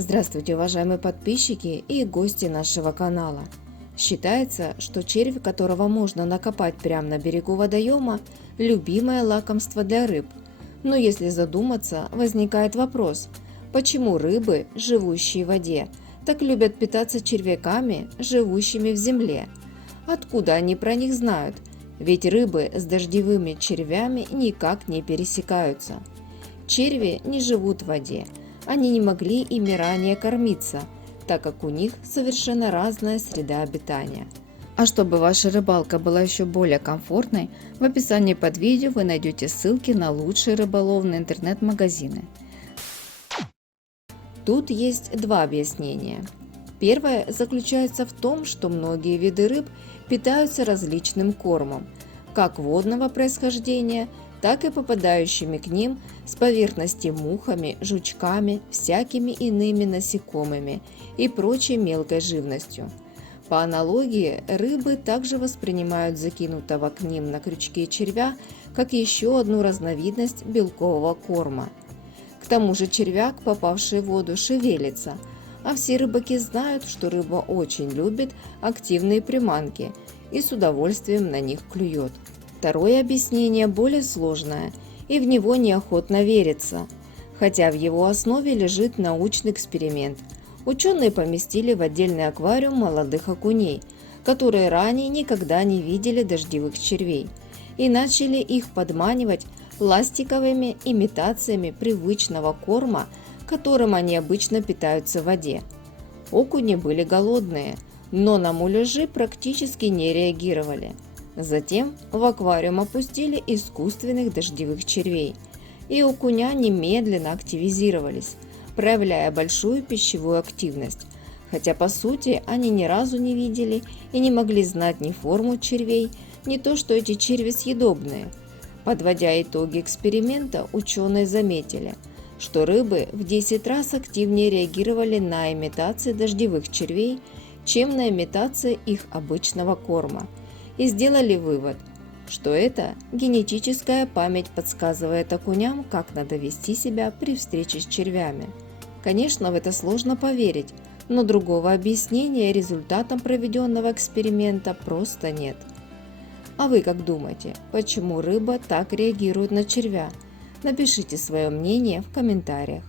Здравствуйте, уважаемые подписчики и гости нашего канала. Считается, что червь, которого можно накопать прямо на берегу водоема, любимое лакомство для рыб. Но если задуматься, возникает вопрос, почему рыбы, живущие в воде, так любят питаться червяками, живущими в земле? Откуда они про них знают? Ведь рыбы с дождевыми червями никак не пересекаются. Черви не живут в воде. Они не могли ими ранее кормиться, так как у них совершенно разная среда обитания. А чтобы ваша рыбалка была еще более комфортной, в описании под видео вы найдете ссылки на лучшие рыболовные интернет-магазины. Тут есть два объяснения. Первое заключается в том, что многие виды рыб питаются различным кормом, как водного происхождения, так и попадающими к ним с поверхности мухами, жучками, всякими иными насекомыми и прочей мелкой живностью. По аналогии, рыбы также воспринимают закинутого к ним на крючке червя как еще одну разновидность белкового корма. К тому же червяк, попавший в воду, шевелится, а все рыбаки знают, что рыба очень любит активные приманки и с удовольствием на них клюет. Второе объяснение более сложное, и в него неохотно верится, хотя в его основе лежит научный эксперимент. Ученые поместили в отдельный аквариум молодых окуней, которые ранее никогда не видели дождевых червей, и начали их подманивать пластиковыми имитациями привычного корма, которым они обычно питаются в воде. Окуни были голодные, но на муляжи практически не реагировали. Затем в аквариум опустили искусственных дождевых червей, и окуня немедленно активизировались, проявляя большую пищевую активность, хотя по сути они ни разу не видели и не могли знать ни форму червей, ни то, что эти черви съедобные. Подводя итоги эксперимента, ученые заметили, что рыбы в 10 раз активнее реагировали на имитации дождевых червей, чем на имитации их обычного корма. И сделали вывод, что это генетическая память подсказывает окуням, как надо вести себя при встрече с червями. Конечно, в это сложно поверить, но другого объяснения результатам проведенного эксперимента просто нет. А вы как думаете, почему рыба так реагирует на червя? Напишите свое мнение в комментариях.